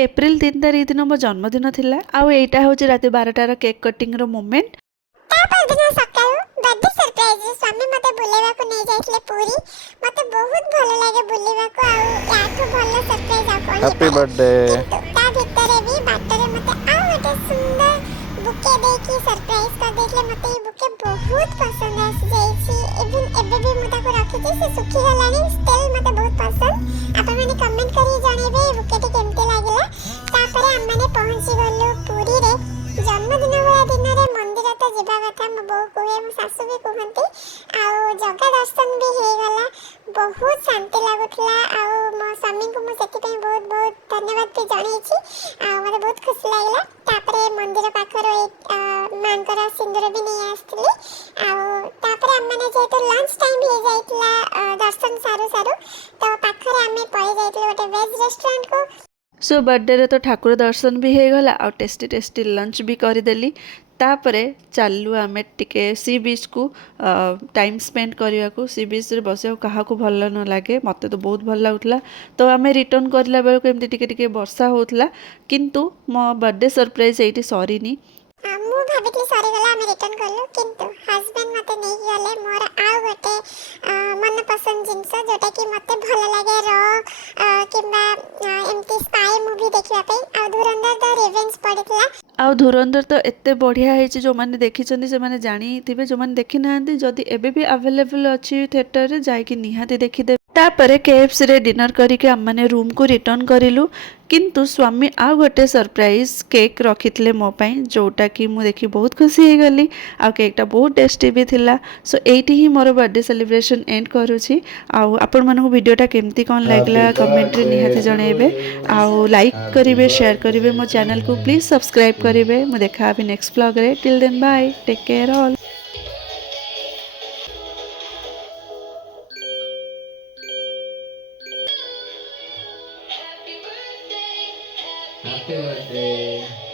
April 3 तारीख दिन मो जन्मदिन थिला आउ एटा होची राति 12टार केक कटिंग रो मोमेंट। दिन सकाळू बर्थडे सरप्राइज स्वामी मते बुलेवा को नहीं जाइले पूरी मते बहुत भलो लागे बुलेवा को आ याठो भलो सरप्राइज आ कोनी हैप्पी बर्थडे। ता भितरे भी बाटरे मते आ एटा सुंदर बुके देकी सरप्राइज कर देले मते ई बुके बहुत पसंद आस जाईची इवन एबे भी मते को रखी छी से सुखी गलानी स्टिल मते बहुत पसंद आपन माने कमेंट करी जानेबे ई बुके ते केमते लागला तापरे हम माने पहुंची गलो पूरी रे जन्मदिन वाला दिन रे मंदिर तो जिबा कथा मो बो कोहे मो सासु भी कहंती आ जगह दर्शन भी हे गला बहुत शांति लागुतला आ मो स्वामी को मो सेति पे बहुत बहुत धन्यवाद भी जानी छी आ मते बहुत खुशी लागला तापरे मंदिर पाखर एक मानकर सिंदूर भी नहीं आस्तली आ तापरे हम माने जे तो लंच टाइम हे जाइतला दर्शन सारू सारू तो पाखर हमें पई जाइतले ओटे वेज रेस्टोरेंट को। सो बर्थडे रे तो ठाकुर दर्शन भी हो गला आ टेस्टी टेस्टी लंच भी करदेली। तापरे चालू आमे टिके सी बीच को टाइम स्पेंड करने को सी बीच रे बस क्या भल न लगे मत तो बहुत भल लगुला। तो आमे रिटर्न करला बेलू एमती टिके टिके वर्षा होतला किंतु मो बर्थडे सरप्राइज एटी सरीनी। मु भाबितली सरी गला हम रिटर्न करलु किंतु हस्बैंड मते नहीं गले मोर आ गोटे मन पसंद जिंस जोटा कि मते भल लागे रो किबा एमती स्पाई मूवी देखिया पे आ धुरंधर द रिवेंज पड़ितला आउ धुरंधर तो एते बढ़िया है जो मैंने देखी से मैंने जानी थे जो मैंने देखी ना जदि एबे भी अवेलेबल अच्छी थिएटर रे जाइए निहाती देखीदे। तापरे केएफसी रे डिनर करके आम मैंने रूम को रिटर्न करिलु किंतु स्वामी आ गोटे सरप्राइज केक रखिथिले मो पई जोटा कि मु देखि बहुत खुशी हे गली आ केकटा बहुत टेस्टी भी थिला। सो एठी ही मोर बर्थडे सेलिब्रेशन एंड करूची आ आपण मानको वीडियोटा केमती कोन लागला कमेंट रे निहाती जणेबे आ लाइक करिवे शेयर करिवे मो चैनल को प्लीज सब्सक्राइब करिवे। मु देखा अभी नेक्स्ट व्लॉग रे till then bye take care all. Happy birthday.